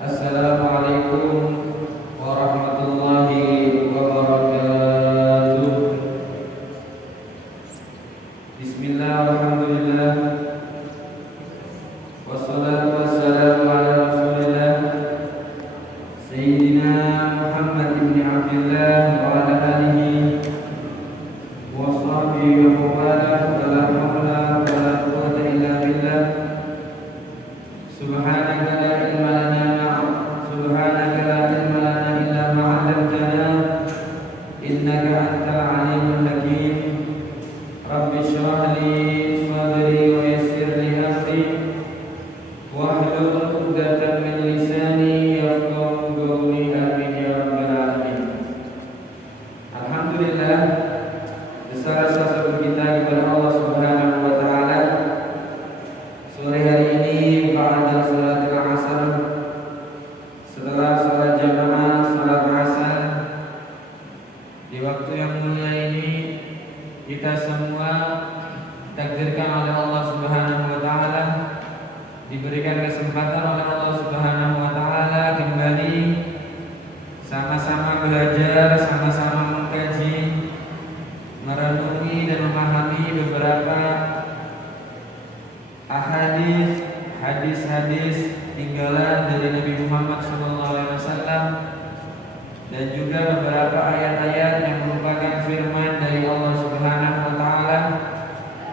Assalamualaikum warahmatullahi wabarakatuh. Bismillah, alhamdulillah, wassalatu wassalamu ala rasulillah Sayyidina Muhammad ibn Abdillah wa ala alihi wa sahbihi wa mawalah. La hawla wa la quwwata illa billah. Subhanaka la ilma lana Subhanaka la ilma lana illa ma 'allamtana innaka antal alimul hakim. Rabbi shrah li sadri wa yassir li amri wahlul 'uqdatam min lisani yafqahu qawli. Amin ya rabbal alamin. Alhamdulillah, besar rasa kita kepada Allah Subhanahu wa taala. Sore hari ini ba'da salatul asar, setelah salat jamaah salat asar di waktu yang mulia ini, kita semua ditakdirkan oleh Allah Subhanahu wa taala, diberikan kesempatan oleh Allah Subhanahu wa taala kembali sama-sama belajar, sama-sama mengkaji, merenungi dan memahami beberapa hadis-hadis tinggalan dari Nabi Muhammad SAW, dan juga beberapa ayat-ayat yang merupakan firman dari Allah Subhanahu wa taala,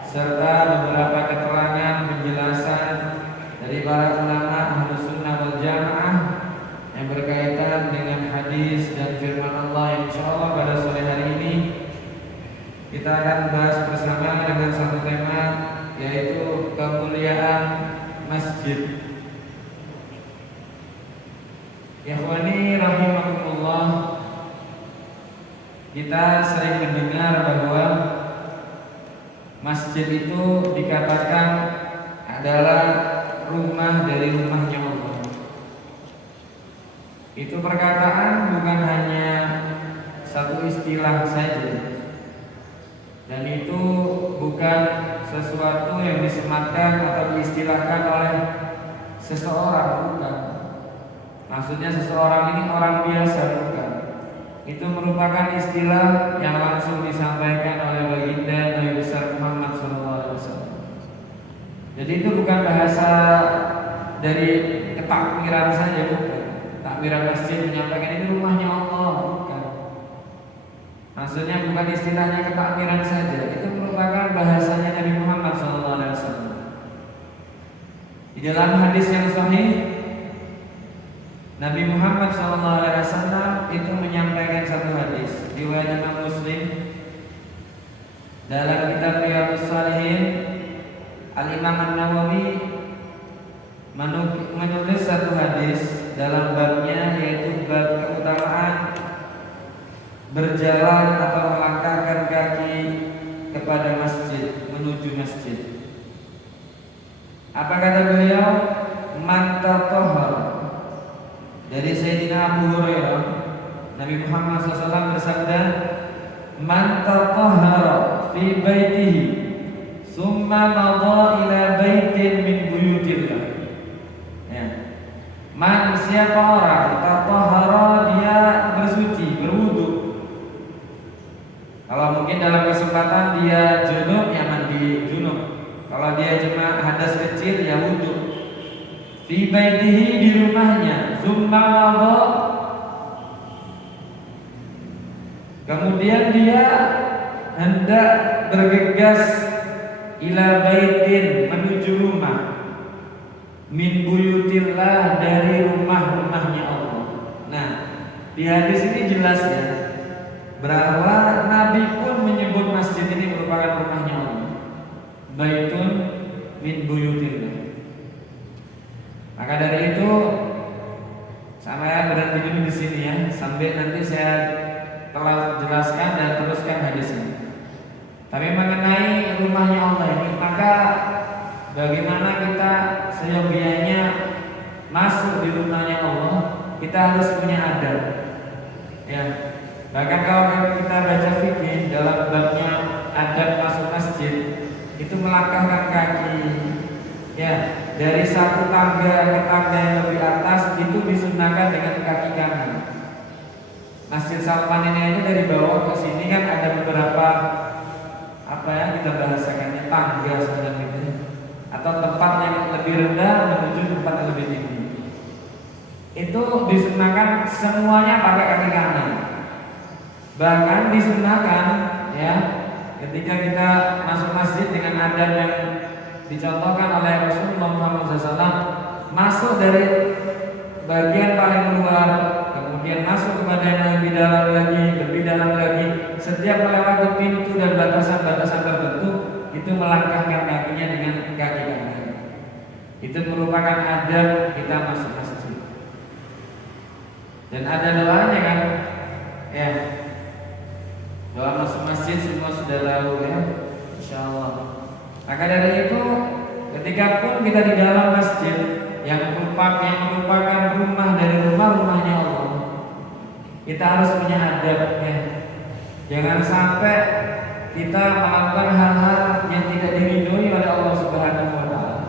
serta beberapa keterangan penjelasan dari para ulama Ahlus Sunnah wal Jamaah yang berkaitan dengan hadis dan firman Allah. Yang insyaallah pada sore hari ini kita akan bahas bersama dengan satu tema, yaitu kemuliaan masjid. Ikhwani rahimakumullah, kita sering mendengar bahwa masjid itu dikatakan adalah rumah dari rumahnya Allah. Itu perkataan bukan hanya satu istilah saja, dan itu bukan sesuatu yang disematkan atau diistilahkan oleh seseorang, bukan. Maksudnya seseorang ini orang biasa, bukan. Itu merupakan istilah yang langsung disampaikan oleh baginda Nabi besar Muhammad SAW. Jadi itu bukan bahasa dari ketakmiran saja, bukan. Takmiran masjid menyampaikan ini rumahnya Allah, bukan. Maksudnya bukan istilahnya ketakmiran saja, itu merupakan bahasanya Nabi Muhammad SAW. Di dalam hadis yang sahih, Nabi Muhammad SAW itu menyampaikan satu hadis riwayat Imam Muslim dalam kitab Riyadhus Shalihin. Al-Imam An-Nawawi menulis satu hadis dalam babnya, yaitu bab keutamaan berjalan atau melangkahkan kaki kepada masjid, menuju masjid. Apa kata beliau? Man tatahhara. Dari Sayyidina Abu Hurairah, Nabi Muhammad SAW bersabda, man tatahhara fi baitihi summa madha ila baitin min buyutillah. Ya. Man, siapa orang tatahhara, dia bersuci, berwudu. Kalau mungkin dalam kesempatan dia junub, ya mandi junub. Kalau dia cuma hadas kecil, ya wudu. Fi baitihi, di rumahnya. Summa madha, kemudian dia hendak bergegas ila baitin, menuju rumah, min buyutillah, dari rumah-rumahnya Allah. Nah, di hadis ini jelas ya, bahwa Nabi pun menyebut masjid ini merupakan rumahnya Allah. Baitun min buyutillah. Maka dari itu saya berhenti dulu di sini ya, sambil nanti saya telah jelaskan dan teruskan hadisnya. Tapi mengenai rumahnya Allah ini, maka bagaimana kita seyogianya masuk di rumahnya Allah, kita harus punya adab. Ya, bahkan kalau kita baca fikih dalam babnya adab masuk masjid, itu melangkahkan kaki, ya, dari satu tangga ke tangga yang lebih atas itu disunahkan dengan kaki kanan. Masjid Salman ini dari bawah ke sini kan ada beberapa apa ya kita bahasakannya tangga semacam itu, atau tempat yang lebih rendah menuju tempat yang lebih tinggi. Itu disunahkan semuanya pakai kaki kanan. Bahkan disunahkan ya ketika kita masuk masjid dengan adab yang dicontohkan oleh Rasulullah Muhammad SAW, masuk dari bagian paling luar, kemudian masuk kepada yang lebih dalam lagi. Setiap melewati pintu dan batasan-batasan tertentu, itu melangkahkan kakinya dengan kaki kanan. Itu merupakan adab kita masuk masjid. Dan ada doanya kan, ya. Doa masuk masjid semua sudah tahu ya, insyaallah. Maka dari itu, ketika pun kita di dalam masjid yang merupakan rumah dari rumah-rumahnya Allah, kita harus punya adabnya. Jangan sampai kita melakukan hal-hal yang tidak diridhoi oleh Allah Subhanahu wa taala.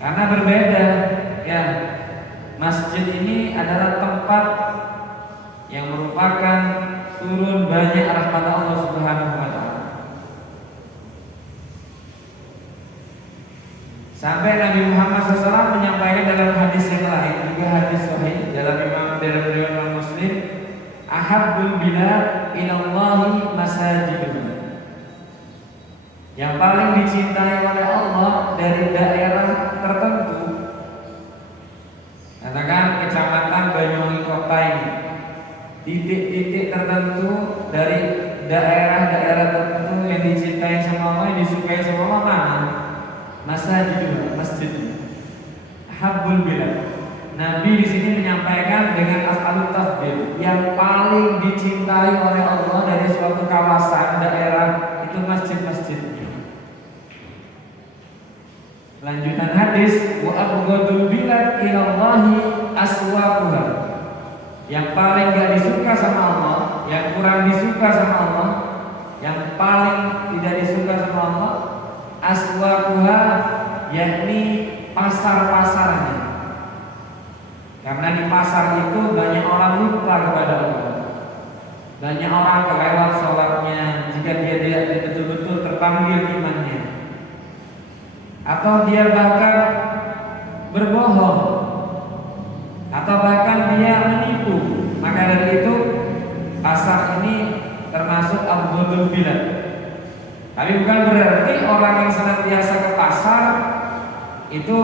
Karena berbeda ya. Masjid ini adalah tempat yang merupakan turun banyak rahmat Allah Subhanahu wa taala. Sampai Nabi Muhammad SAW menyampaikan dalam hadis yang lain, juga hadis sahih dalam riwayat Muslim, ahabbul bilad ilallahi masajidun. Yang paling dicintai oleh Allah dari daerah tertentu, katakan kecamatan Banyuwangi kota ini, titik-titik tertentu dari daerah-daerah tertentu yang dicintai sama Allah, yang disukai sama Allah mana? Masjid. Habbul bilad. Nabi di sini menyampaikan dengan af'alut tafdil, yang paling dicintai oleh Allah dari suatu kawasan daerah itu masjid-masjid. Lanjutan hadis, wa abghadul bilad ilallahi aswaquha. Yang paling gak disuka sama Allah, yang kurang disuka sama Allah, yang paling tidak disuka sama Allah, aswaquha, yakni pasar-pasarnya. Karena di pasar itu banyak orang lupa kepada Allah, banyak orang kelewat sholatnya jika dia tidak betul-betul terpanggil imannya, atau dia bahkan berbohong, atau bahkan dia menipu. Maka dari itu pasar ini termasuk abghadul bilad. Tapi bukan berarti orang yang senantiasa ke pasar itu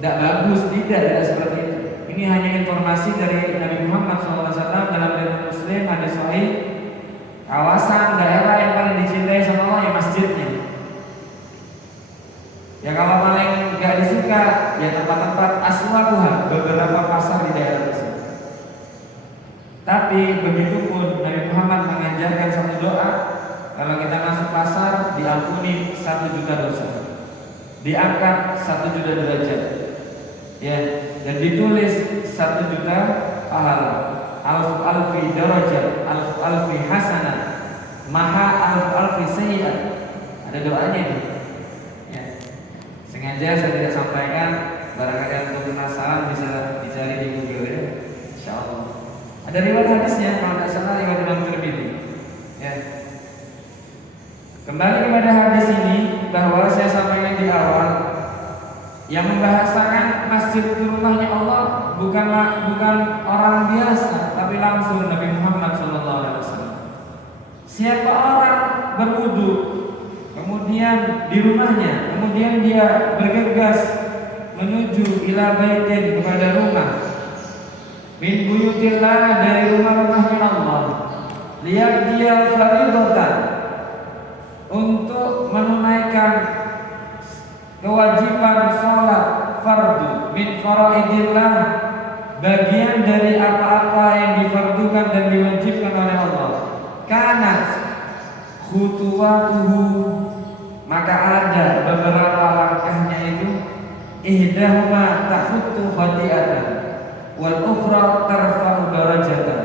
tidak bagus, tidak seperti itu. Ini hanya informasi dari Nabi Muhammad SAW dalam riwayat Muslim, hadis sahih. Kawasan daerah yang paling dicintai sama Allah ya masjidnya. Ya kalau paling nggak disuka ya tempat-tempat aswaquha, beberapa pasar di daerah tersebut. Tapi begitupun Nabi Muhammad mengajarkan satu doa, kalau kita masuk pasar diampuni 1 juta dosa, diangkat 1 juta derajat, ya, dan ditulis 1 juta pahala, alfi darajat, alfi hasanah, maha alfi sayyi'at. Ada doanya itu. Ya. Sengaja saya tidak sampaikan, barangkali untuk penasaran bisa dicari di Google ya, insyaallah. Ada riwayat hadisnya, kalau tidak salah riwayat Imam Tirmidzi. Ya. Kembali kepada hadis ini, bahwa saya sampaikan di awal, yang membahasakan masjid itu rumahnya Allah bukan orang biasa, tapi langsung Nabi Muhammad SAW. Siapa orang berwudu, kemudian di rumahnya, kemudian dia bergegas menuju ila baitin, kepada rumah, min buyutillah, dari rumah-rumahnya Allah, lihat dia faridatan, untuk menunaikan kewajiban sholat fardu, min faraidillah, bagian dari apa-apa yang difardukan dan diwajibkan oleh Allah. Kanat khutuwatuhu, maka ada beberapa langkahnya itu, ihdahuma tahuttu khati'atan wal ukhra tarfa'u darajatan.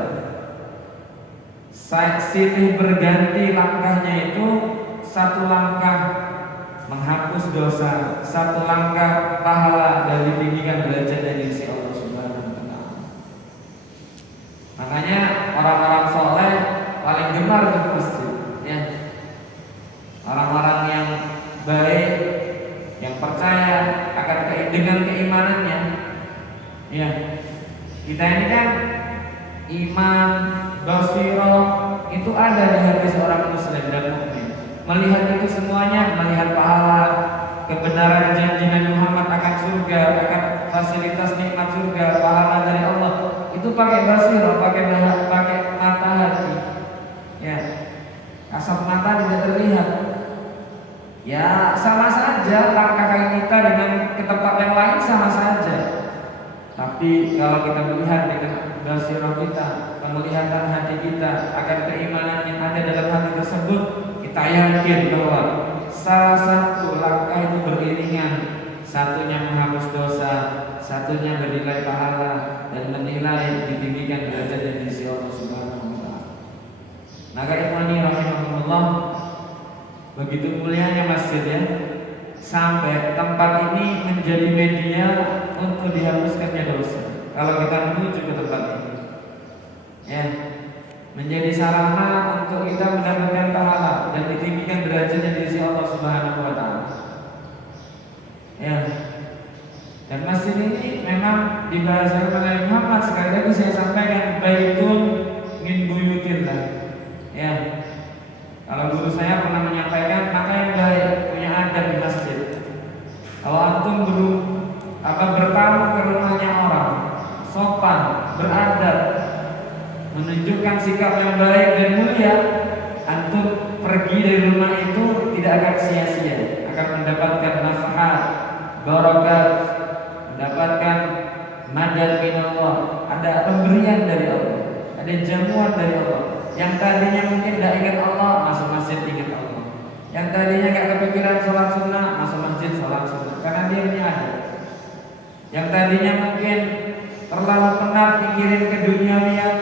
Silih berganti langkahnya itu, satu langkah menghapus dosa, satu langkah pahala dari tinggikan derajat dari sisi Allah Subhanahu wa taala. Makanya orang-orang soleh paling gemar ke masjid, ya. Orang-orang yang baik, yang percaya akan dengan keimanannya, ya. Kita ini kan iman, basirah itu ada di hati seorang muslim dan mukmin. Melihat itu semuanya, melihat pahala, kebenaran janji Nabi Muhammad akan surga, akan fasilitas nikmat surga, pahala dari Allah, itu pakai basirah, pakai mata hati. Ya, kasat mata tidak terlihat. Ya, sama saja langkah kaki kita dengan ke tempat yang lain sama saja. Tapi kalau kita melihat dengan basirah kita, penglihatan hati kita akan keimanan yang ada dalam hati tersebut, kita yakin bahwa salah satu langkah itu beriringan, satunya menghapus dosa, satunya bernilai pahala dan menilai ditinggikan derajat dari sisi Allah Subhanahu wa taala. Maka ikhwani rahimahumullah, begitu mulianya masjid, ya, sampai tempat ini menjadi media untuk dihapuskannya dosa. Kalau kita menuju ke tempat ini, ya, menjadi sarana untuk kita mendapatkan pahala dan ditinggikan derajatnya di sisi Allah Subhanahu wa taala. Ya. Dan masjid ini memang dibahasakan oleh Muhammad, sekali lagi saya sampaikan, baitun min buyutillah. Ya. Kalau guru saya pernah menyampaikan, maka yang baik punya adab di masjid. Kalau antum bertamu ke rumahnya orang, sopan, beradab, menunjukkan sikap yang baik dan mulia, antum pergi dari rumah itu tidak akan sia-sia, akan mendapatkan naf'at, barakat, mendapatkan madad min Allah, ada pemberian dari Allah, ada jamuan dari Allah. Yang tadinya mungkin tidak ingat Allah, masuk masjid ingat Allah. Yang tadinya gak kepikiran sholat sunnah, masuk masjid sholat sunnah, karena dia punya adab. Yang tadinya mungkin terlalu penat pikirin ke duniawian,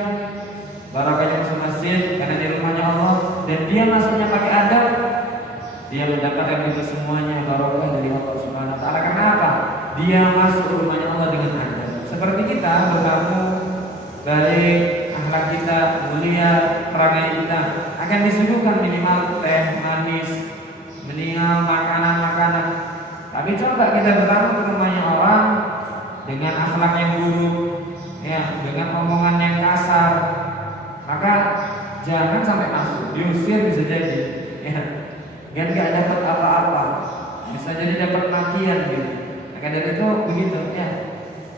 barakahnya masuk masjid karena di rumahnya Allah, dan dia masuknya pakai adab, dia mendapatkan itu semuanya barakah dari Allah Subhanahu wa taala. Karena apa? Dia masuk rumahnya Allah dengan adab. Seperti kita bertamu, baik, akhlak kita mulia, perangai kita akan disuguhkan minimal teh manis, minimal makanan-makanan. Tapi coba kita bertamu ke rumahnya orang dengan akhlak yang buruk, ya, dengan omongan yang kasar, maka jangan sampai masuk, diusir bisa jadi, ya, dan gak dapat apa-apa, bisa jadi dapat makian gitu. Maka dari itu begitu, ya,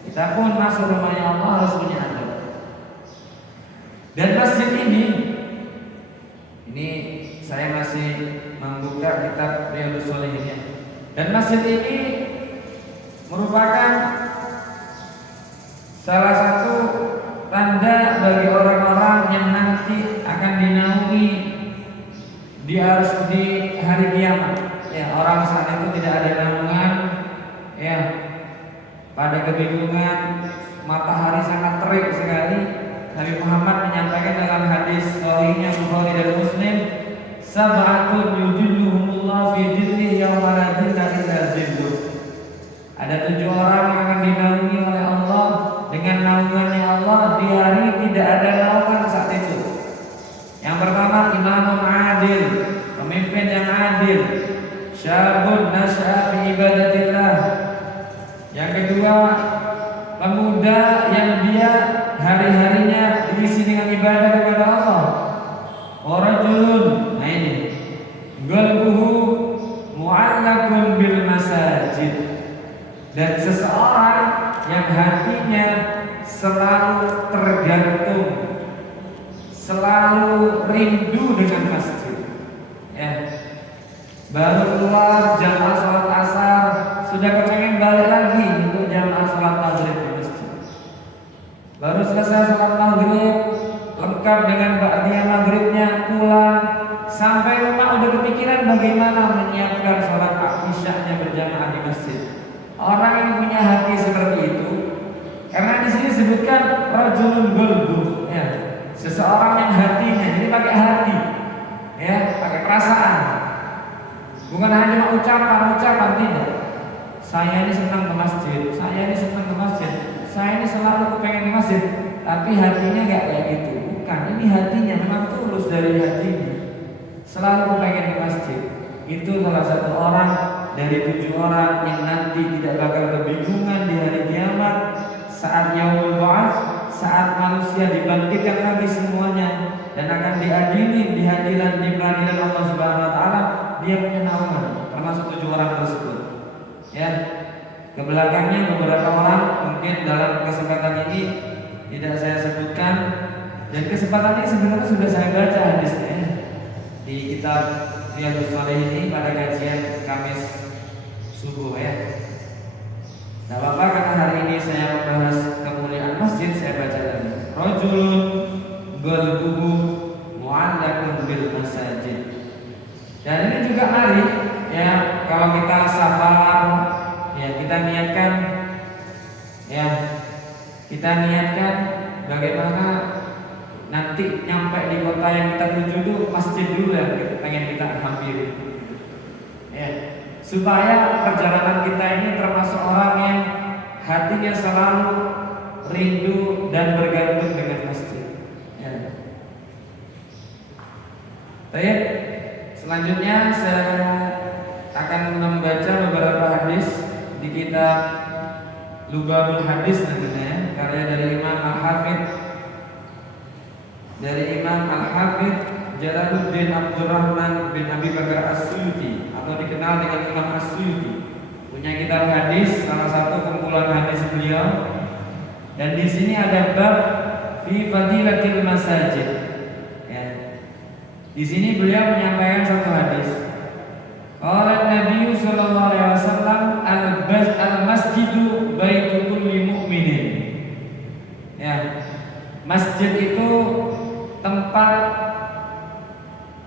kita pun masuk rumahnya Allah harus punya adab. Dan masjid ini saya masih membuka kitab Riyadhus Shalihin, ya. Dan masjid ini merupakan salah satu tanda bagi orang-orang yang nanti akan dinaungi di hari kiamat. Ya, orang saat itu tidak ada naungan, ya, pada kebingungan, matahari sangat terik sekali. Nabi Muhammad menyampaikan dalam hadis sahihnya Bukhari dan Muslim, sab'atun yudilluhumullah fi dhillihi yawma la dhilla illa dhilluh. Ada 7 orang yang akan dinaungi oleh Allah dengan naungannya Allah di hari tidak ada naungan saat itu. Yang pertama, imamun adil, pemimpin yang adil, syabun nasya'a fi ibadatillah. Yang kedua, pemuda yang dia hari-harinya diisi dengan ibadah kepada Allah. Warajulun, nah ini, qalbuhu mu'allaqun bil masajid. Dan seseorang yang hatinya selalu tergantung, selalu rindu dengan masjid, ya. Baru keluar jamaah sholat asar, sudah kepengen balik lagi untuk jamaah sholat maghrib di masjid. Baru selesai sholat maghrib, lengkap dengan ba'diyah maghribnya, pulang, sampai rumah udah kepikiran bagaimana menyiapkan sholat isya'nya berjamaah di masjid. Orang yang punya hati seperti itu, karena di sini disebutkan rajulun qalbuh, ya, seseorang yang hatinya, jadi pakai hati, ya, pakai perasaan. Bukan hanya ucapan-ucapan, tidak. Saya ini senang ke masjid, saya ini senang ke masjid, saya ini selalu kepengen ke masjid, tapi hatinya nggak kayak gitu. Bukan, ini hatinya memang tulus dari hatinya, selalu kepengen ke masjid. Itu salah satu orang dari 7 orang yang nanti tidak bakal kebingungan di hari kiamat saat yaumul ba'ats, saat manusia dibangkitkan lagi semuanya dan akan diadili di pengadilan Allah Subhanahu wa taala. Dia punya naungan termasuk 7 orang tersebut. Ya. Ke belakangnya beberapa orang mungkin dalam kesempatan ini tidak saya sebutkan, dan kesempatan ini sebenarnya sudah saya baca hadisnya di kitab Riyadhus Shalihin ini pada kajian Kamis subuh ya. Tidak apa-apa karena hari ini saya membahas kemuliaan masjid, saya baca lagi. Rajulun qalbuhu mu'allaqun bil masajid. Dan ini juga mari ya, kalau kita safar ya, kita niatkan bagaimana nanti nyampe di kota yang kita tuju itu masjid dulu yang pengen kita hampiri ya, supaya perjalanan kita ini termasuk orang yang hatinya selalu rindu dan bergantung dengan masjid ya. Baik, selanjutnya saya akan membaca beberapa hadis di kitab Lughabul Hadis namanya, karya dari Imam Al-Hafidz Jalaluddin Abdurrahman bin Abi Bakar As-Suyuti atau dikenal dengan Imam As-Suyuti. Punya kitab hadis, salah satu kumpulan hadis beliau. Dan di sini ada bab fi fadilatil masajid. Ya. Di sini beliau menyampaikan satu hadis. Qala Nabi sallallahu alaihi wasallam al-masjidu baitu kulli mu'minin. Ya. Masjid itu tempat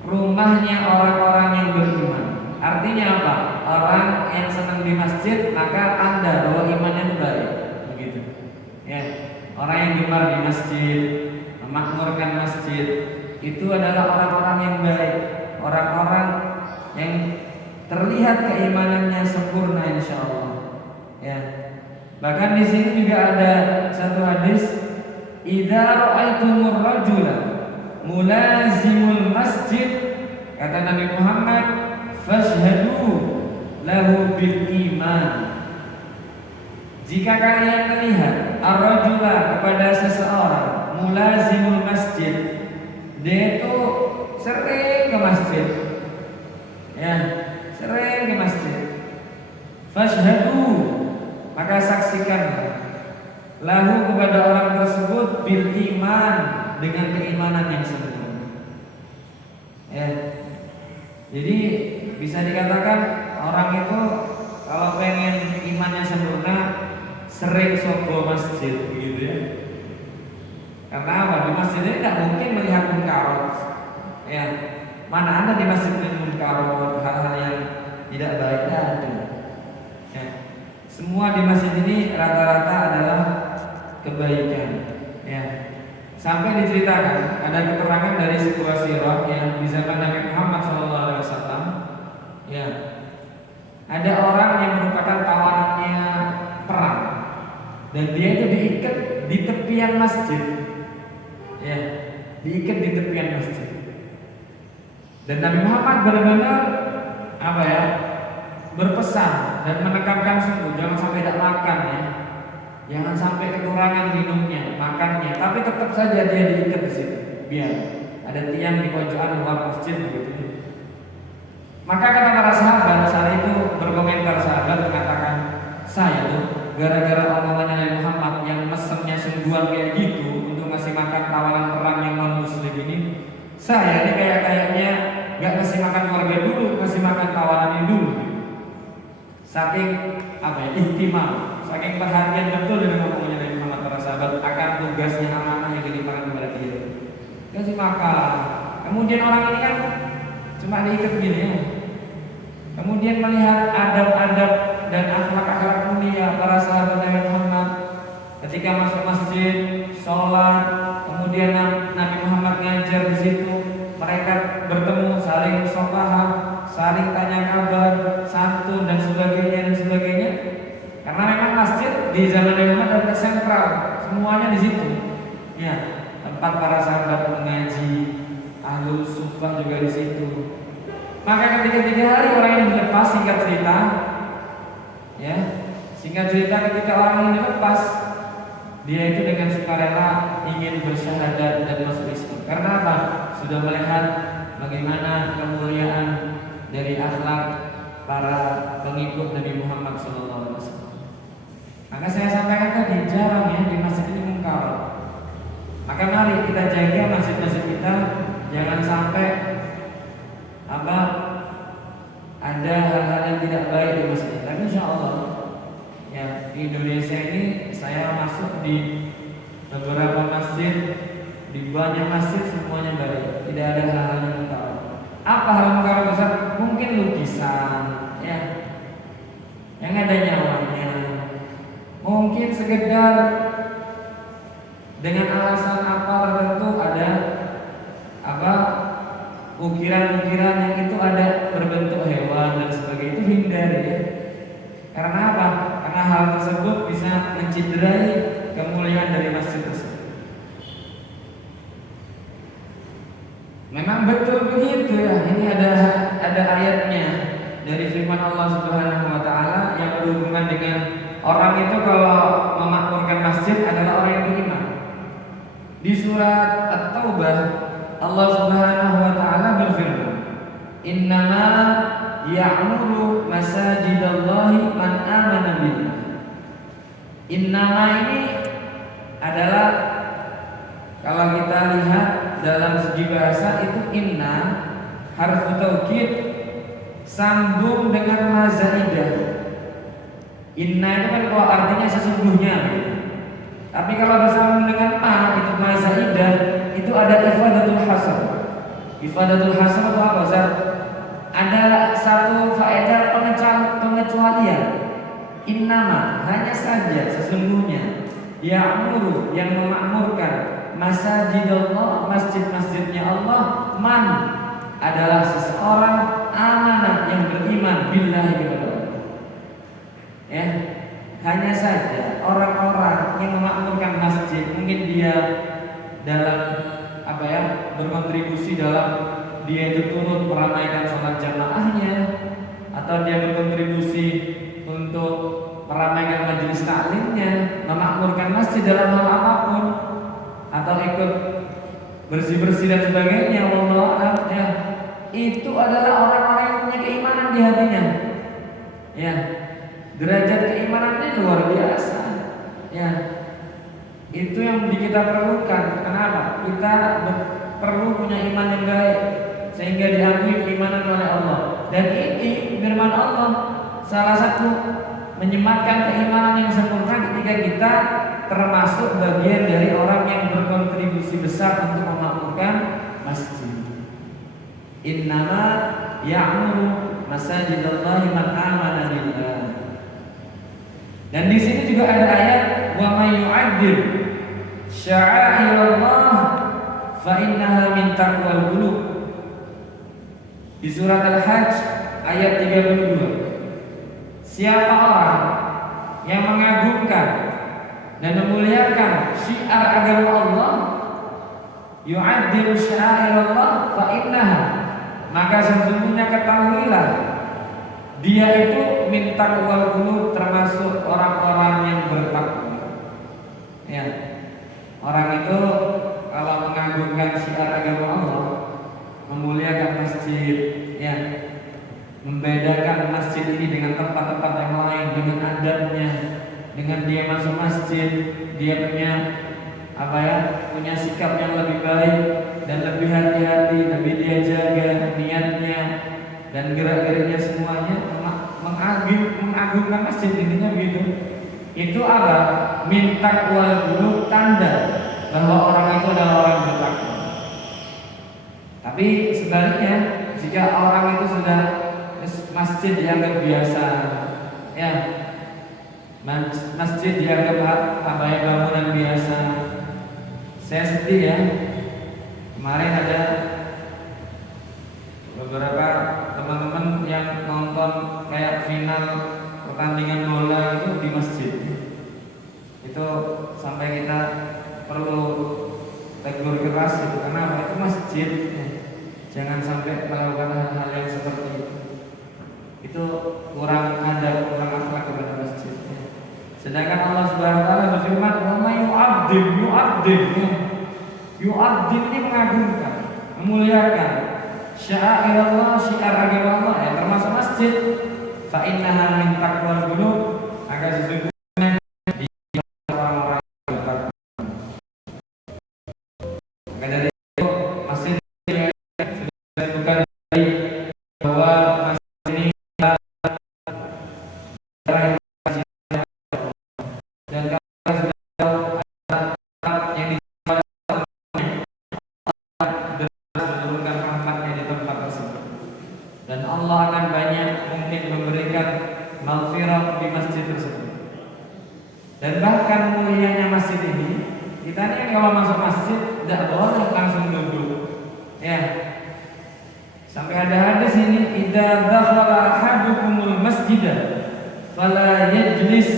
rumahnya orang-orang yang beriman. Artinya apa? Orang yang senang di masjid maka tanda bahwa imannya itu baik. Begitu. Ya. Orang yang gemar di masjid, memakmurkan masjid, itu adalah orang-orang yang baik, orang-orang yang terlihat keimanannya sempurna insyaallah. Ya. Bahkan di sini juga ada satu hadis, idza ra'aitumur rajula mulazimul masjid, kata Nabi Muhammad, fashhadu lahu bil iman. Jika kalian melihat ar-rajula kepada seseorang mulazimul masjid, dia itu sering ke masjid, ya, sering ke masjid, fashhadu, maka saksikanlah lahu kepada orang tersebut bil iman, dengan keimanan yang sempurna. Ya. Jadi bisa dikatakan orang itu kalau pengen imannya sempurna sering sobo masjid gitu ya. Karena apa? Di masjid ini tidak mungkin melihat munkarat. Ya. Mana ada di masjid ini munkarat, hal-hal yang tidak baik, tidak ada. Ya. Semua di masjid ini rata-rata adalah kebaikan. Ya. Sampai diceritakan ada keterangan dari sebuah sirah yang di zaman Nabi Muhammad SAW. Ya, ada orang yang merupakan tawanannya perang dan dia itu diikat di tepian masjid. Ya, diikat di tepian masjid. Dan Nabi Muhammad benar-benar berpesan dan menekankan sungguh jangan sampai tidak makan ya. Jangan sampai kekurangan minumnya, makannya, tapi tetap saja dia diikat di situ. Biar ada tiang di pojokan luar masjid begitu. Maka kata para sahabat saat itu berkomentar, sahabat mengatakan, saya tuh gara-gara omongannya Nabi Muhammad yang mesennya sungguhan kayak gitu untuk ngasih makan tawanan perang yang non muslim ini, saya ini kayaknya nggak ngasih makan keluarga dulu, ngasih makan tawanan ini dulu. Saking ihtimam, saking perhatian betul dengan ngomongnya Nabi Muhammad para sahabat akan tugasnya amanah yang dilimpahkan kepada dia. Kasih makan. Kemudian orang ini kan cuma diikat gini ya. Kemudian melihat adab-adab dan akhlak-akhlak mulia para sahabat Nabi Muhammad ketika masuk masjid, sholat, kemudian Nabi Muhammad ngajar di situ, mereka bertemu saling musafahah, saling tanya kabar. di zaman Nabi Muhammad adalah sentral, semuanya di situ. Ya, tempat para sahabat mengaji, ahlul sufah juga di situ. Maka ketika 3 hari orang ini dilepas, singkat cerita, ya, singkat cerita ketika orang ini dilepas, dia itu dengan sukarela ingin bersyahadat dan masuk Islam. Karena apa? Sudah melihat bagaimana kemuliaan dari akhlak para pengikut Nabi Muhammad SAW. Maka saya sampaikan tadi, jarang ya di masjid ini mungkar. Maka mari kita jaga masjid-masjid kita, jangan sampai ada hal-hal yang tidak baik di masjid. Tapi insya Allah ya, di Indonesia ini saya masuk di beberapa masjid, di banyak masjid semuanya baik, tidak ada hal-hal yang mungkar. Apa hal mungkar besar? Mungkin lukisan, ya, yang ada nyawanya. Mungkin sekedar dengan alasan apa tertentu ada ukiran-ukiran yang itu ada berbentuk hewan dan sebagainya, itu hindari ya. Karena apa? Karena hal tersebut bisa menciderai kemuliaan dari masjid tersebut. Memang betul begitu ya. Ini ada ayatnya dari firman Allah Subhanahu wa taala yang berhubungan dengan orang itu kalau memakmurkan masjid adalah orang yang beriman. Di surat At-Taubah Allah Subhanahu wa taala berfirman, "Innama ya'muru masajidallahi man amana billah." Innama ini adalah, kalau kita lihat dalam segi bahasa itu inna harfu taukid sambung dengan mazaidah. Inna itu kan kalau artinya sesungguhnya gitu. Tapi kalau bersambung dengan ma itu mazaidah, itu ada ifadatul hasr. Ifadatul hasr itu apa? Ustaz? Ada satu faedah pengecualian. Innama hanya saja sesungguhnya, ya'muru yang memakmurkan, masajidallah masjid-masjidnya Allah, man adalah seseorang amanah yang beriman billahi kepada Allah. Ya, hanya saja orang-orang yang memakmurkan masjid, mungkin dia dalam berkontribusi dalam dia itu turut meramaikan sholat jamaahnya, atau dia berkontribusi untuk meramaikan majelis taklimnya, memakmurkan masjid dalam hal apapun, atau ikut bersih-bersih dan sebagainya, wallahu ya, itu adalah orang-orang yang punya keimanan di hatinya. Ya, derajat keimanannya luar biasa. Ya, itu yang kita perlukan. Kenapa? Kita perlu punya iman yang baik sehingga diakui keimanan oleh Allah. Dan ini firman Allah, salah satu menyematkan keimanan yang sempurna ketika kita termasuk bagian dari orang yang berkontribusi besar untuk memakmurkan masjid. Innama ya'muru masajidallahi man amana billah. Dan di sini juga ada ayat wa may yu'azzir sya'airallah fa innaha min taqwal qulub. Di surat Al-Hajj ayat 32. Siapa orang yang mengagungkan dan memuliakan syiar agama Allah, yu'azzir sya'airallah fa innaha, maka sesungguhnya ketahuilah dia itu min taqwal qulub, termasuk orang-orang yang bertakwa. Ya. Orang itu kalau mengagungkan syiar agama Allah, memuliakan masjid, ya, membedakan masjid ini dengan tempat-tempat yang lain, dengan adabnya, dengan dia masuk masjid, dia punya sikap yang lebih baik dan lebih hati-hati, lebih dia jaga niatnya dan gerak-geriknya semuanya, mengagungkan masjid, intinya begitu. Itu apa? Min taqwal qulub, tanda bahwa orang itu adalah orang yang bertakwa. Tapi sebaliknya, jika orang itu sudah masjid dianggap biasa, ya, masjid dianggap bangunan biasa. Saya sedih ya, kemarin ada beberapa teman-teman yang nonton kayak final pertandingan bola itu di masjid. Itu sampai kita perlu tegur keras itu, karena itu masjid ya. Jangan sampai melakukan hal-hal yang seperti itu kurang adab, kurang akhlak kepada masjid ya. Sedangkan Allah Subhanahu wa taala berfirman, "Wa may yu'adzim ya. Yu'adzim ini mengagungkan, memuliakan sya'airallah, syiar agama Allah ya, termasuk masjid. Fa innaha min taqwal qulub, maka sesungguhnya di orang-orang yang bertakwa. Maka dari itu masjid ini sudah bukan dari bahwa masjid ini adalah dan kalau sudah yang menurunkan rahmatnya di tempat tersebut, dan Allah akan banyak mungkin memberikan maghfirah di masjid tersebut. Dan bahkan mulianya masjid ini, kita ini kalau masuk masjid tidak boleh langsung duduk ya. Sampai ada hadis ini, idza dakhala ahadukumul masjidah fala yajlis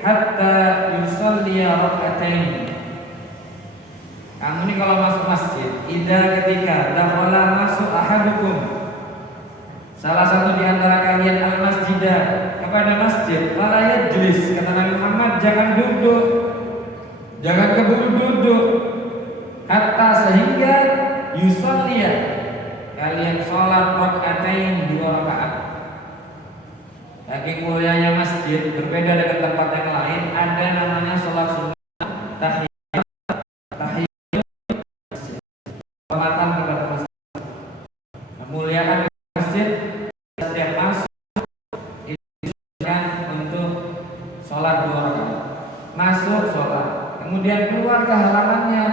hatta yusalli rak'atain. Kamu ini kalau masuk masjid, ketika dakhala masuk ahadukum, salah satu di antara kalian al-masjidah, kepada masjid, fala yajlis, kata Nabi Muhammad, jangan duduk, jangan keburu duduk, hatta sehingga yusalli, kalian sholat rak'atain 2 rakaat. Saking mulianya masjid, berbeda dengan tempat yang lain, ada namanya sholat sunnah tahiyat, penghormatan kepada masjid, memuliakan masjid. Setiap masuk itu untuk sholat 2 rakaat, masuk sholat, kemudian keluar ke halamannya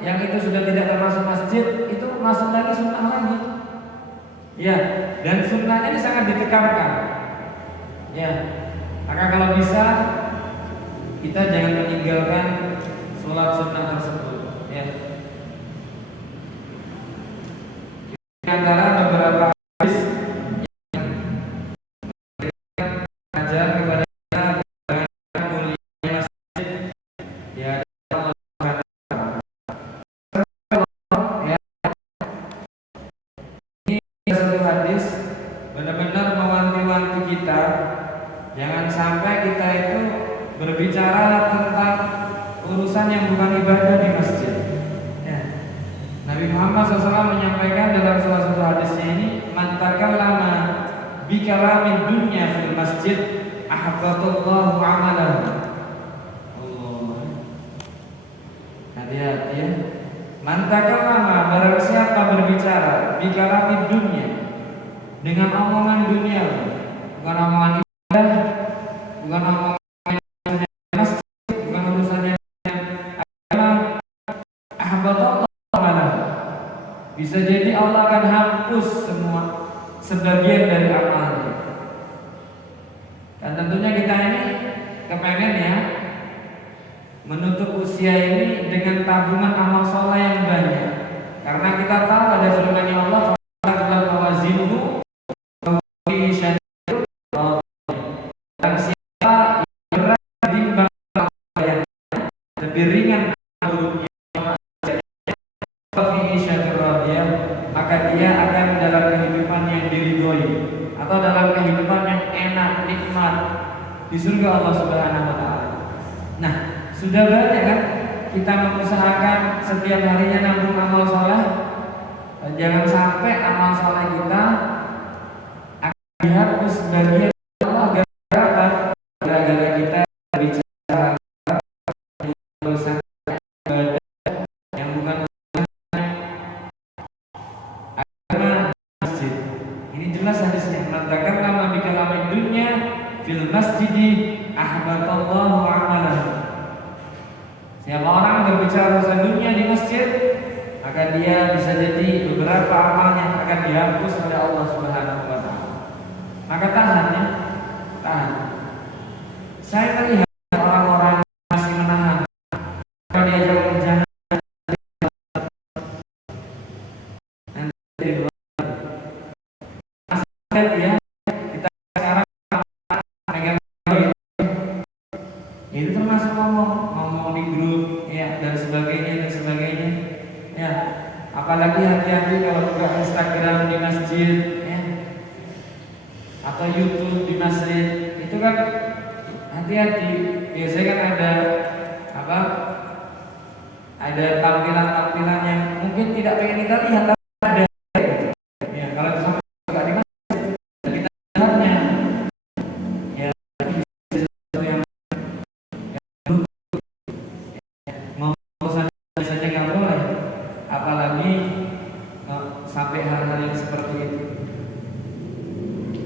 yang itu sudah tidak termasuk masjid, itu masuk lagi sunnah lagi ya. Dan sunnahnya ini sangat ditekankan ya. Maka kalau bisa kita jangan meninggalkan sholat sunnah tersebut ya. Di antara beberapa hadis yang ajar kepada kita bagaimana mulia masjid ya, ya. Ini satu hadis benar-benar mewanti-wanti kita, jangan sampai kita itu berbicara tentang urusan yang bukan ibadah di masjid ya. Nabi Muhammad SAW menyampaikan dalam salah satu hadisnya ini, man takallama bi kalamid dunya fil masjid ahbatullahu amalahu. Allah, hati-hati ya. Man takallama, barang siapa berbicara bi kalamid dunya, dengan omongan dunia, bukan omongan ibadah, bukan omongan masjid, bukan urusannya agama, ahbatullahu amalahu. Bisa jadi Allah akan hapus semua sebagian dari amalnya. Dan tentunya kita ini kepengen ya menutup usia ini dengan tabungan amal soleh yang banyak, karena kita tahu ada firman Allah, dalam mawazinhu dan siapa yang berat ditimbang lebih ringan maka dia akan dalam kehidupan yang diridhoi atau dalam kehidupan yang enak, nikmat di surga Allah Subhanahu wa taala. Nah, sudah banyak kan kita mengusahakan setiap harinya nabung amal soleh. Jangan sampai amal soleh kita akan dihapus bagian Allah gara-gara kita bicara urusan ibadah yang bukan agama masjid. Ini jelas hadisnya, mengatakan nama bi kalamid dunya fil masjidi ahbatallahu amalahu. Siapa orang berbicara urusan dunia di masjid, maka dia bisa jadi beberapa amalnya akan dihapus oleh Allah Subhanahu wa taala. Maka tahan ya, tahan. Saya melihat orang-orang masih menahan. Kalau dia jangan jangan nanti ya, kita sekarang pegang itu termasuk ngomong di grup ya dan sebagainya ya. Apalagi hati-hati kalau buka Instagram di masjid ya, atau YouTube di masjid, itu kan hati-hati. Biasanya kan apa ada tampilan-tampilan yang mungkin tidak pengen kita lihat, tapi ada gitu. Ya, kalau sampai buka di masjid kita lihatnya ya, sesuatu yang mau saja nggak boleh, apalagi sampai hal-hal yang seperti itu.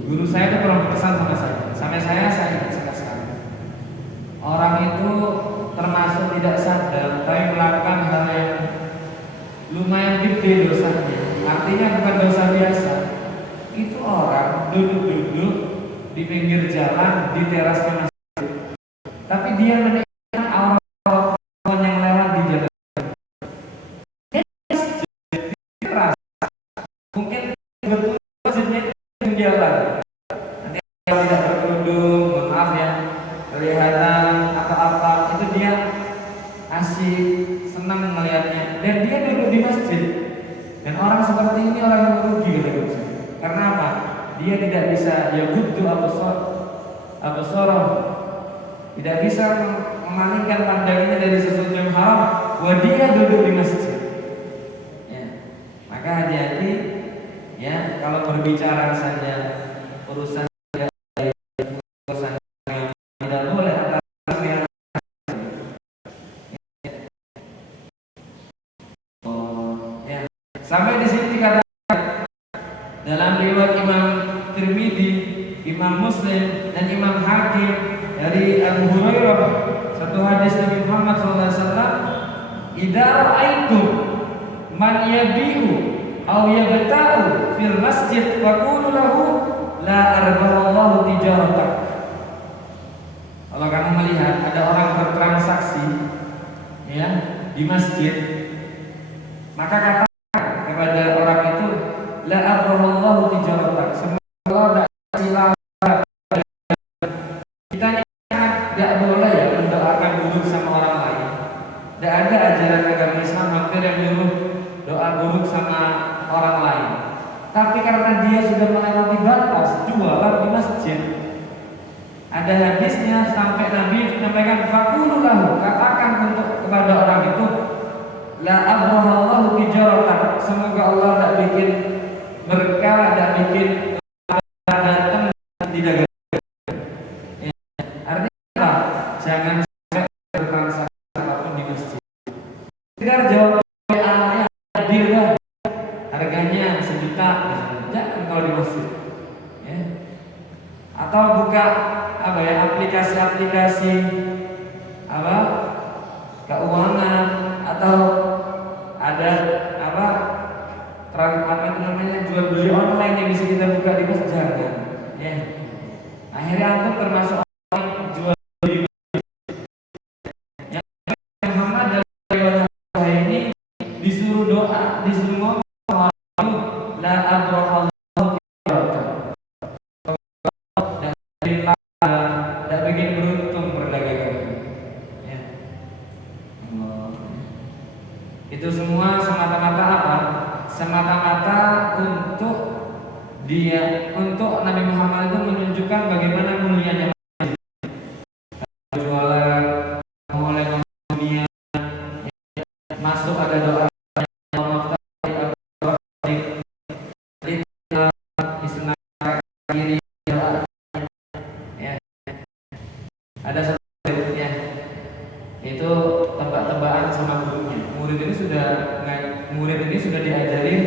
Guru saya itu pernah berpesan sama saya, sampai saya ingat sekali. Orang itu termasuk tidak sadar, tapi melakukan hal yang lumayan gede dosanya. Artinya bukan dosa biasa. Itu orang duduk-duduk di pinggir jalan di terasnya masjid, tapi dia menikmati orang yang lewat di jalan. Mungkin betul masjidnya di jalan. Nanti kalau tidak berkerudung, maaf ya, kelihatan apa-apa, itu dia asik, senang melihatnya, dan dia duduk di masjid. Dan orang seperti ini orang yang merugi gitu. Karena apa? Dia tidak bisa yaghuddu absarah, tidak bisa memalingkan pandangannya dari sesuatu yang haram, bahwa dia duduk di masjid. Ya. Maka hati-hati ya, kalau berbicara saja urusan yang tidak boleh antara yang ya. Sampai di sini dikatakan dalam riwayat Imam Tirmidzi, Imam Muslim dan Imam Hakim dari Abu Hurairah, satu hadis Nabi Muhammad SAW, idza ra'aitum man yabi'u aw yabta'u fil masjid faqulu lahu la arbahallahu tijaratak. Kalau kamu melihat ada orang bertransaksi ya di masjid, maka katakan kepada orang itu la arbahallahu tijaratak, semoga Allah tidak kita tidak boleh ya mendoakan buruk sama orang lain. Tidak ada ajaran agama Islam hampir yang nyuruh doa buruk sama orang lain. Tapi karena dia sudah melewati batas jualan di masjid, ada hadisnya sampai Nabi menyampaikan faqulu lahu, katakan untuk kepada orang itu la abrahallahu tijaratan, semoga Allah tidak bikin berkah, tidak bikin datang tidak. Ya, artinya apa? Jangan sampai bertransaksi apapun di masjid. Sekedar jawab WA-nya adil dah, harganya 1 juta, jangan kalau di masjid. Ya. Atau buka apa ya, aplikasi-aplikasi apa keuangan, atau ada apa namanya jual beli online yang bisa kita buka di masjid kan? Ya. Akhirnya antum termasuk orang jual beli. Yang Muhammad dalam riwayat ini disuruh doa, disuruh ngomong la abrahallahu tidak bikin beruntung perdagangan. Ya. Itu semua semata-mata apa? Semata-mata untuk Nabi Muhammad itu menunjukkan bagaimana mulianya jualan, mulai dunia masuk ada doa ada satu ya, itu tebak-tebakan sama gurunya. Murid ini sudah diajarin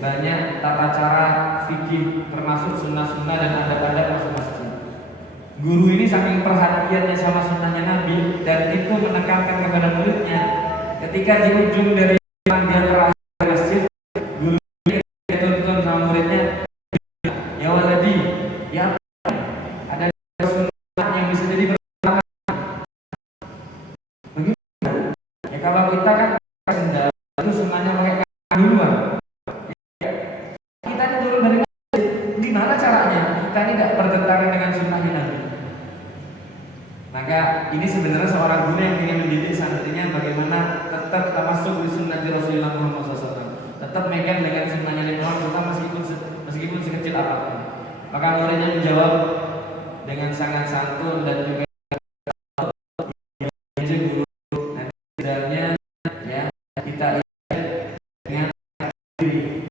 banyak tata cara fikih, termasuk sunnah-sunnah dan adab-adab masuk masjid. Guru ini saking perhatiannya sama sunnahnya Nabi, dan itu menekankan kepada muridnya. Ketika di ujung dari dia terakhir masjid, guru ini tuntun sama muridnya, ya waladi, ya ada sunnah yang bisa jadi berkah. Begitu. Ya kalau kita kan sendal itu sunnahnya pakai duluan. Kita ini turun dari masjid, gimana caranya? Kita ini tidak bertentangan dengan sunnah Nabi. Maka ini sebenarnya seorang guru yakinkan dengan sunnahnya Nabi Muhammad meskipun sekecil apapun. Maka muridnya menjawab dengan sangat santun dan juga guru nanti sebenarnya ya kita dengan diri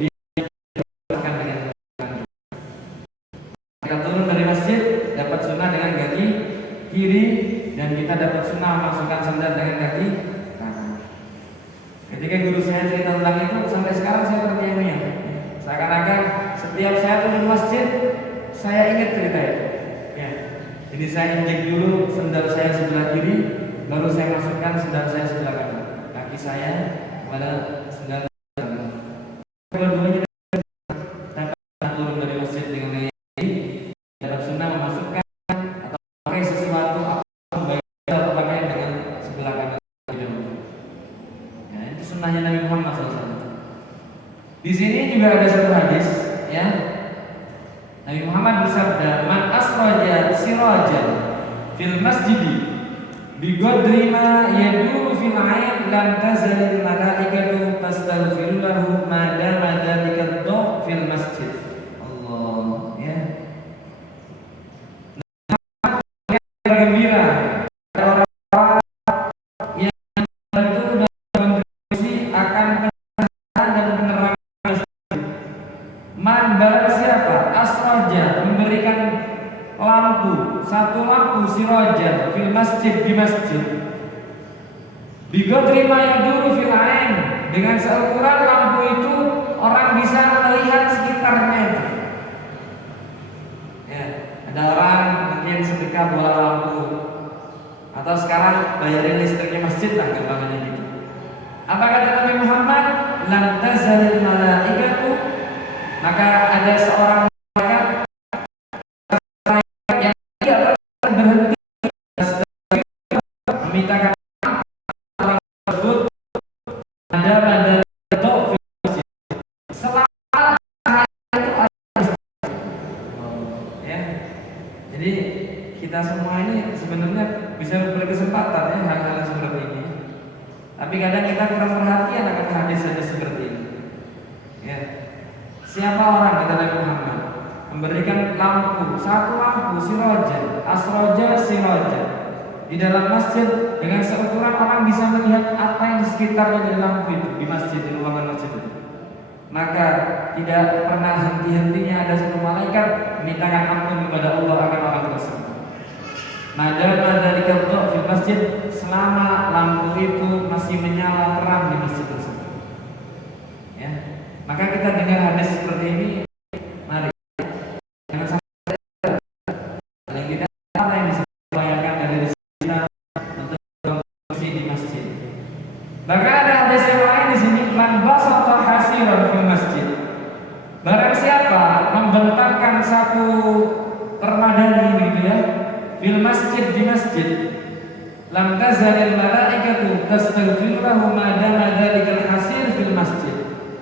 dilakukan dengan kita turun dari masjid dapat sunnah dengan kaki kiri dan kita dapat sunnah memasukkan sandal dengan kaki kanan. Ketika guru saya cerita tentang itu sampai sekarang saya terdiam-diam. Seakan-akan setiap saya turun masjid saya ingat cerita itu. Ya. Jadi saya injek dulu sandal saya sebelah kiri, baru saya masukkan sandal saya sebelah kanan. Kaki saya kepada sandal kanan. Kedua-duanya dapat turun dari masjid dengan kaki dapat sunnah memasukkan atau pakai sesuatu atau pakai dengan sebelah kanan. Ya, itu sunnahnya Nabi Muhammad SAW. Di sini juga ada satu hadis, ya. Nabi Muhammad bersabda, "Man asraja sirajan fil masjidi bi qadri ma yaduru fil 'ain lam tazalil malaikatu tastaghfiru lahu ma dama dzalika fil masjid." Allah, ya. Bergembira orang-orang yang itu dalam berfungsi akan pencahayaan dan penerangan masjid. Man barang siapa asraja memberikan lampu, satu lampu sirajan fil masjid di masjid. Biqadri ma yaduru fil ain, dengan seukuran lampu itu orang bisa melihat sekitarnya itu. Ya, ada orang mungkin sedekah bola lampu atau sekarang bayarin listriknya masjid lah gampangannya gitu. Apa kata Nabi Muhammad? Lam tazalil malaikatu, maka ada seorang malaikat yang tidak pernah berhenti memintakan orang tersebut ada pada masjid selama itu ada. Ya. Jadi kita semua ini sebenarnya bisa berkesempatan ya hal-hal seperti ini. Tapi kadang kita kurang perhatian akan hadis-hadis seperti ini. Ya. Siapa orang kata Nabi Muhammad memberikan lampu, satu lampu sirajan, asroja sirajan di dalam masjid dengan seukuran orang bisa melihat apa yang di sekitarnya dari lampu itu di masjid, di ruangan masjid itu. Maka tidak pernah henti-hentinya ada satu malaikat memintakan ampun kepada Allah akan orang tersebut. Madama dari kedok di masjid selama lampu itu masih menyala terang di masjid tersebut. Ya. Maka kita dengar hadis seperti ini, mari jangan sampai paling tidak apa yang bisa dibayangkan dari kita untuk berfungsi di masjid. Bahkan ada hadis yang lain di sini, man basata hasiran fil masjid. Barang siapa membentangkan satu permadani gitu ya, fil masjid di masjid, lam tazalil malaikatu tastaghfiru lahu ma dama dzalikal hasir fil masjid.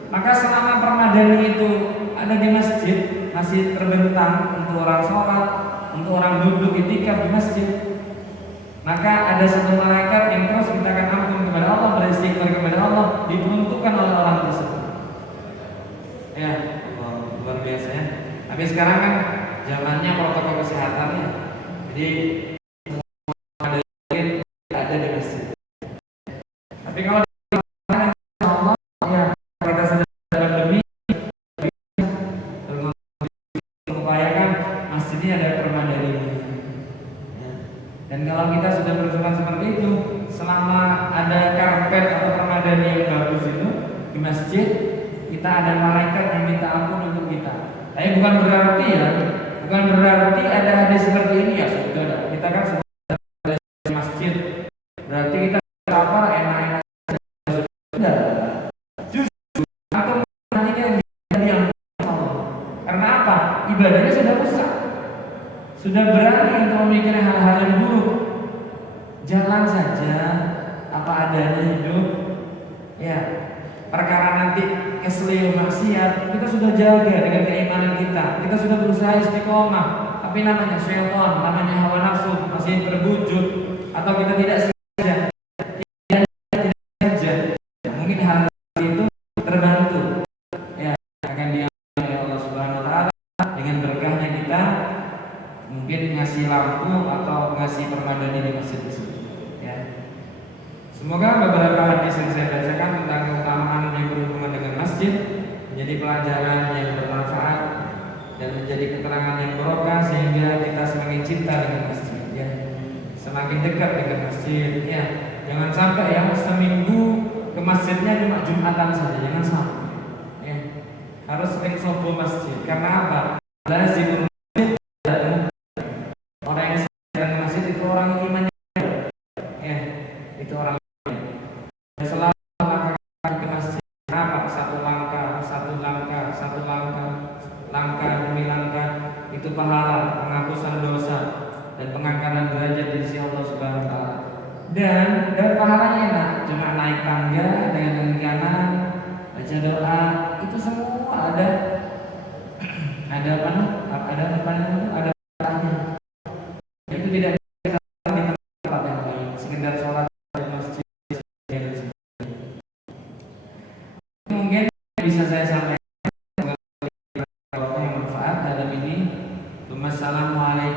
Maka selama permadani itu ada di masjid, masih terbentang untuk orang sholat, untuk orang duduk itikaf di masjid, maka ada satu malaikat yang terus mintakan ampun kepada Allah, beristighfar kepada Allah, diperuntukkan oleh orang tersebut. Ya, luar biasa ya. Tapi sekarang kan zamannya protokol kesehatannya, jadi ada di masjid. Tapi kalau Allah ya kita sedang demi mengupayakan masjid ini ada permadani. Dan kalau kita sudah berkesan seperti itu, selama ada karpet atau permadani yang bagus itu di masjid, kita ada malaikat yang minta ampun untuk kita. Tapi bukan berarti ada hadis seperti ini ya sudah. Kita kan sudah ada masjid, berarti kita lapar enak-enak sudah. Justru atau nantinya jadi yang karena apa? Ibadahnya sudah rusak. Sudah berani untuk memikirkan hal-hal yang buruk. Jalan saja apa adanya hidup. Ya, perkara nanti keselio maksiat kita sudah jaga dengan keimanan kita. Kita sudah berusaha istiqomah. Tapi namanya syaitan, namanya hawa nafsu masih terwujud atau kita tidak sengaja. Mungkin hal itu berani di masjid tersebut. Ya. Semoga beberapa hadis yang saya bacakan tentang keutamaan yang berhubungan dengan masjid menjadi pelajaran yang bermanfaat dan menjadi keterangan yang barokah sehingga kita semakin cinta dengan masjid, ya. Semakin dekat dengan masjid, ya. Jangan sampai yang seminggu ke masjidnya cuma Jumatan saja, jangan sampai. Ya. Harus sering sobo masjid. Karena apa? Lazimul masjid. Orang yang sering ke masjid itu orang imannya, ya. Itu orang yang selalu melangkah ke masjid. Kenapa? Satu langkah demi langkah itu pahala, penghapusan dosa dan pengangkatan derajat di sisi Allah Subhanahu wa taala. Dan pahalanya enak, cuma naik tangga dengan kanan, baca doa, itu semua ada apa namanya? Ada pahalanya. Itu tidak bisa di tempat yang lain, sekedar sholat di masjid. Mungkin bisa saya sampaikan yang manfaat dalam ini. Wassalamualaikum